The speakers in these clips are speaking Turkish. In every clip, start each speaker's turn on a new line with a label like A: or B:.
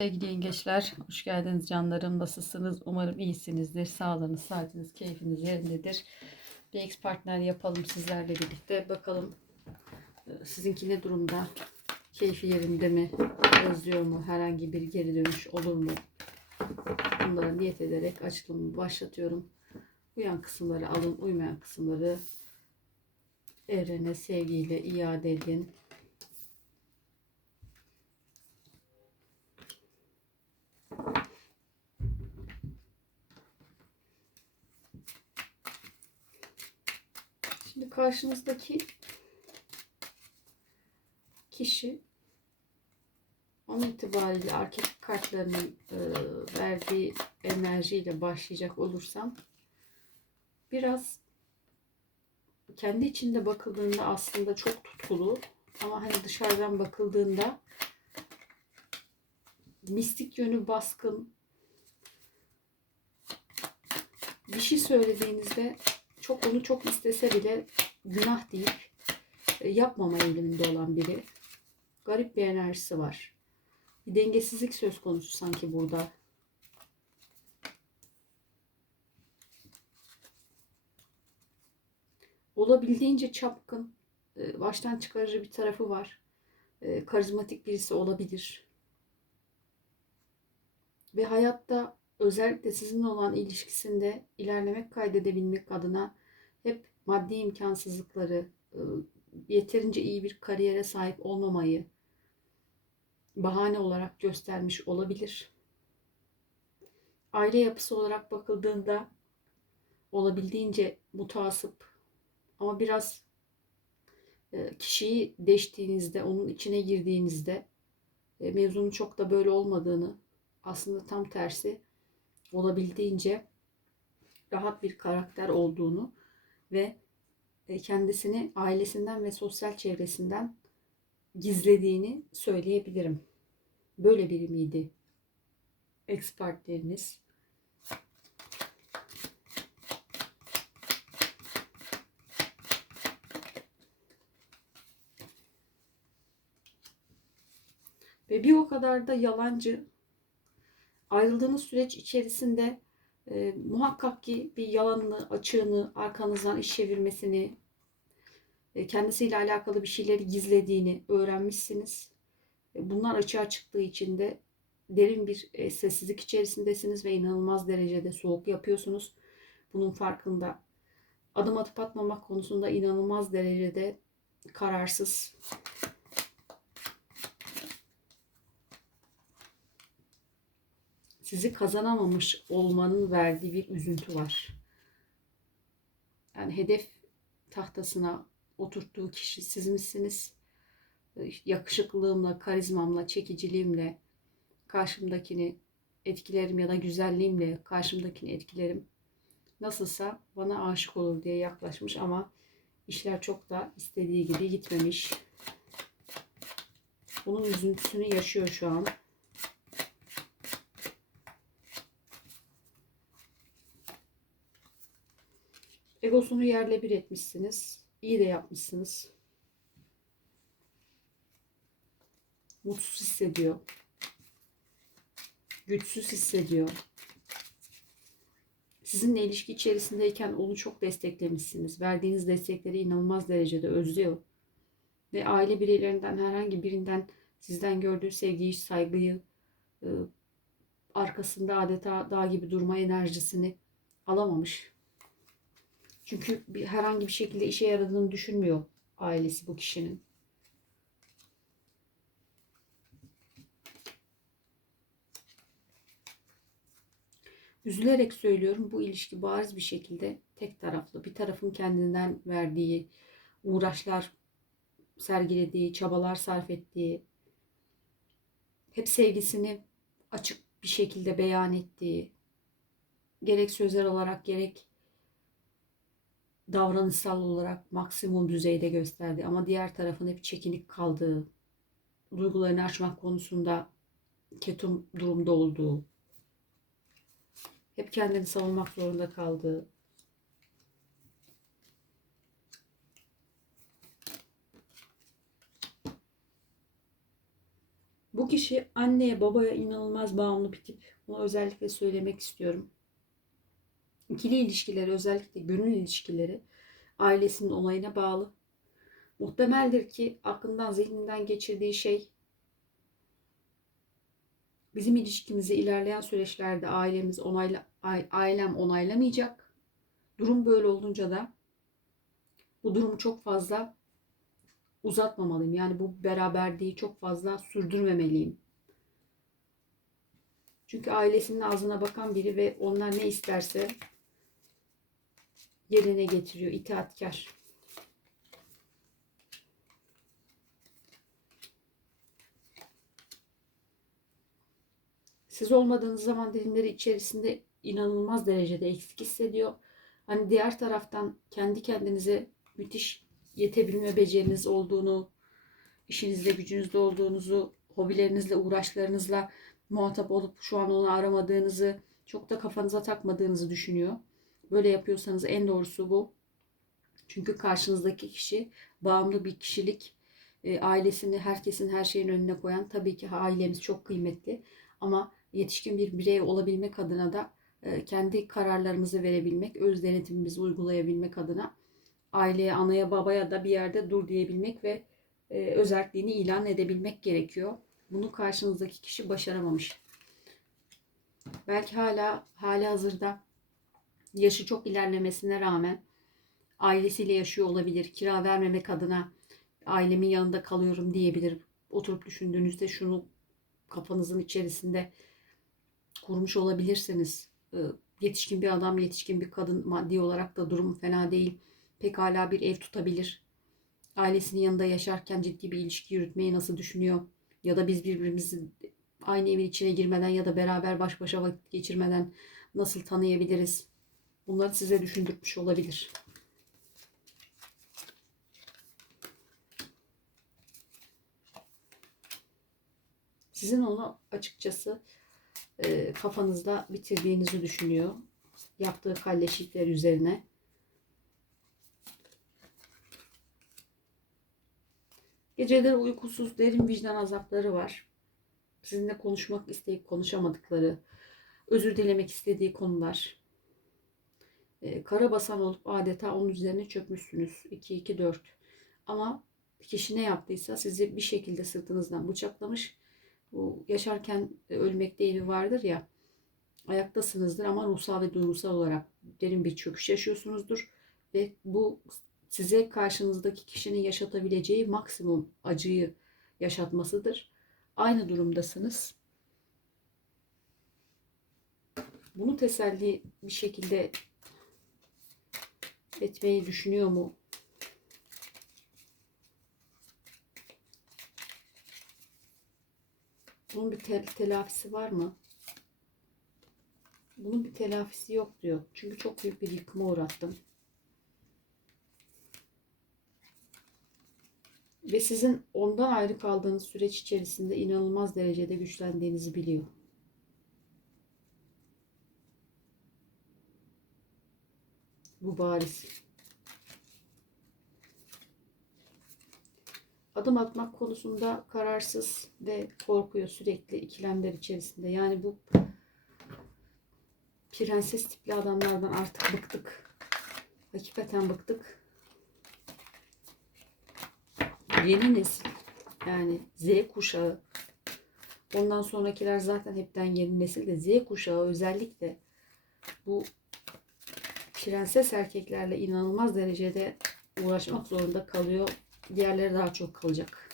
A: Sevgili yengeçler, hoş geldiniz canlarım. Nasılsınız? Umarım iyisinizdir. Sağlığınız, saatiniz, keyfiniz yerindedir. Bir ex partner yapalım sizlerle birlikte. Bakalım e, sizinki ne durumda? Keyfi yerinde mi? Özlüyor mu? Herhangi bir geri dönüş olur mu? Bunlara niyet ederek açılımı başlatıyorum. Uyan kısımları alın, uymayan kısımları evrene sevgiyle iade edin. Şimdi karşınızdaki kişi an itibariyle arketip kartlarının e, verdiği enerjiyle başlayacak olursam biraz kendi içinde bakıldığında aslında çok tutkulu ama hani dışarıdan bakıldığında mistik yönü baskın. Bir şey söylediğinizde çok onu çok istese bile günah deyip e, yapmama eğiliminde olan biri. Garip bir enerjisi var. Bir dengesizlik söz konusu sanki burada. Olabildiğince çapkın, e, baştan çıkarıcı bir tarafı var. E, Karizmatik birisi olabilir. Ve hayatta özellikle sizinle olan ilişkisinde ilerlemek kaydedebilmek adına hep maddi imkansızlıkları, yeterince iyi bir kariyere sahip olmamayı bahane olarak göstermiş olabilir. Aile yapısı olarak bakıldığında olabildiğince mutasip ama biraz kişiyi deştiğinizde, onun içine girdiğinizde e, mevzunun çok da böyle olmadığını aslında tam tersi olabildiğince rahat bir karakter olduğunu ve e, kendisini ailesinden ve sosyal çevresinden gizlediğini söyleyebilirim. Böyle biri miydi ex partneriniz? Ve bir o kadar da yalancı. Ayrıldığınız süreç içerisinde e, muhakkak ki bir yalanını, açığını, arkanızdan iş çevirmesini, e, kendisiyle alakalı bir şeyleri gizlediğini öğrenmişsiniz. E, bunlar açığa çıktığı için de derin bir e, sessizlik içerisindesiniz ve inanılmaz derecede soğuk yapıyorsunuz. Bunun farkında. Adım atıp atmamak konusunda inanılmaz derecede kararsız. Sizi kazanamamış olmanın verdiği bir üzüntü var. Yani hedef tahtasına oturttuğu kişi siz misiniz? Yakışıklılığımla, karizmamla, çekiciliğimle karşımdakini etkilerim ya da güzelliğimle karşımdakini etkilerim. Nasılsa bana aşık olur diye yaklaşmış ama işler çok da istediği gibi gitmemiş. Bunun üzüntüsünü yaşıyor şu an. Egosunu yerle bir etmişsiniz. İyi de yapmışsınız. Mutsuz hissediyor. Güçsüz hissediyor. Sizinle ilişki içerisindeyken onu çok desteklemişsiniz. Verdiğiniz destekleri inanılmaz derecede özlüyor. Ve aile bireylerinden herhangi birinden sizden gördüğü sevgiyi, saygıyı, e, arkasında adeta dağ gibi durma enerjisini alamamış. Çünkü bir, herhangi bir şekilde işe yaradığını düşünmüyor ailesi bu kişinin. Üzülerek söylüyorum bu ilişki bariz bir şekilde tek taraflı. Bir tarafın kendinden verdiği uğraşlar sergilediği, çabalar sarf ettiği, hep sevgisini açık bir şekilde beyan ettiği, gerek sözler olarak gerek davranışsal olarak maksimum düzeyde gösterdi ama diğer tarafın hep çekinik kaldığı, duygularını açmak konusunda ketum durumda olduğu, hep kendini savunmak zorunda kaldığı, bu kişi anneye babaya inanılmaz bağımlı bir tip. Bunu özellikle söylemek istiyorum. İkili ilişkileri özellikle gönül ilişkileri ailesinin onayına bağlı. Muhtemeldir ki aklından zihninden geçirdiği şey bizim ilişkimizi ilerleyen süreçlerde ailemiz onayla, ailem onaylamayacak. Durum böyle olunca da bu durumu çok fazla uzatmamalıyım. Yani bu beraberliği çok fazla sürdürmemeliyim. Çünkü ailesinin ağzına bakan biri ve onlar ne isterse yerine getiriyor. itaatkar. Siz olmadığınız zaman dilimleri içerisinde inanılmaz derecede eksik hissediyor. Hani diğer taraftan kendi kendinize müthiş yetebilme beceriniz olduğunu, işinizde gücünüzde olduğunuzu, hobilerinizle, uğraşlarınızla muhatap olup şu an onu aramadığınızı, çok da kafanıza takmadığınızı düşünüyor. Böyle yapıyorsanız en doğrusu bu. Çünkü karşınızdaki kişi bağımlı bir kişilik, e, ailesini herkesin her şeyin önüne koyan tabii ki ailemiz çok kıymetli ama yetişkin bir birey olabilmek adına da e, kendi kararlarımızı verebilmek, öz denetimimizi uygulayabilmek adına aileye, anaya, babaya da bir yerde dur diyebilmek ve e, özelliğini ilan edebilmek gerekiyor. Bunu karşınızdaki kişi başaramamış. Belki hala hali hazırda yaşı çok ilerlemesine rağmen ailesiyle yaşıyor olabilir. Kira vermemek adına ailemin yanında kalıyorum diyebilir. Oturup düşündüğünüzde şunu kafanızın içerisinde kurmuş olabilirsiniz. Ee, yetişkin bir adam, yetişkin bir kadın maddi olarak da durum fena değil. Pekala bir ev tutabilir. Ailesinin yanında yaşarken ciddi bir ilişki yürütmeyi nasıl düşünüyor? Ya da biz birbirimizi aynı evin içine girmeden ya da beraber baş başa vakit geçirmeden nasıl tanıyabiliriz? Bunları size düşündürmüş olabilir. Sizin onu açıkçası e, kafanızda bitirdiğinizi düşünüyor. Yaptığı kalleşlikler üzerine. Geceleri uykusuz, derin vicdan azapları var. Sizinle konuşmak isteyip konuşamadıkları, özür dilemek istediği konular. E, kara basan olup adeta onun üzerine çökmüşsünüz. 2-2-4. Ama kişi ne yaptıysa sizi bir şekilde sırtınızdan bıçaklamış bu yaşarken e, ölmekte evi vardır ya. Ayaktasınızdır ama ruhsal ve duygusal olarak derin bir çöküş yaşıyorsunuzdur. Ve bu size karşınızdaki kişinin yaşatabileceği maksimum acıyı yaşatmasıdır. Aynı durumdasınız. Bunu teselli bir şekilde etmeyi düşünüyor mu? Bunun bir tel telafisi var mı? Bunun bir telafisi yok diyor. Çünkü çok büyük bir yıkıma uğrattım. Ve sizin ondan ayrı kaldığınız süreç içerisinde inanılmaz derecede güçlendiğinizi biliyor. Bu bariz. adım atmak konusunda kararsız ve korkuyor sürekli ikilemler içerisinde. Yani bu prenses tipli adamlardan artık bıktık. Hakikaten bıktık. Yeni nesil yani Z kuşağı ondan sonrakiler zaten hepten yeni nesil de Z kuşağı özellikle bu prenses erkeklerle inanılmaz derecede uğraşmak zorunda kalıyor Diğerleri daha çok kalacak.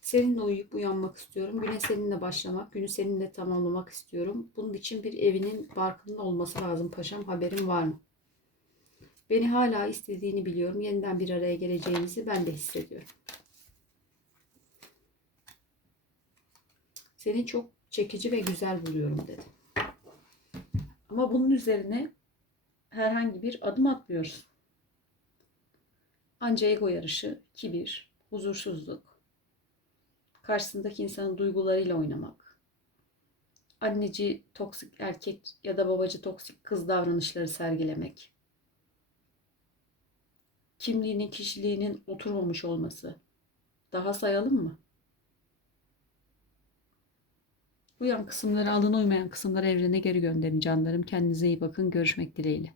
A: Seninle uyuyup uyanmak istiyorum. Güne seninle başlamak, günü seninle tamamlamak istiyorum. Bunun için bir evinin barkının olması lazım paşam. Haberin var mı? Beni hala istediğini biliyorum. Yeniden bir araya geleceğimizi ben de hissediyorum. Seni çok çekici ve güzel buluyorum dedim. Ama bunun üzerine herhangi bir adım atmıyoruz. Anca ego yarışı, kibir, huzursuzluk, karşısındaki insanın duygularıyla oynamak, anneci toksik erkek ya da babacı toksik kız davranışları sergilemek, kimliğinin, kişiliğinin oturmamış olması, Daha sayalım mı? Uyan kısımları alın uymayan kısımları evrene geri gönderin canlarım. Kendinize iyi bakın. Görüşmek dileğiyle.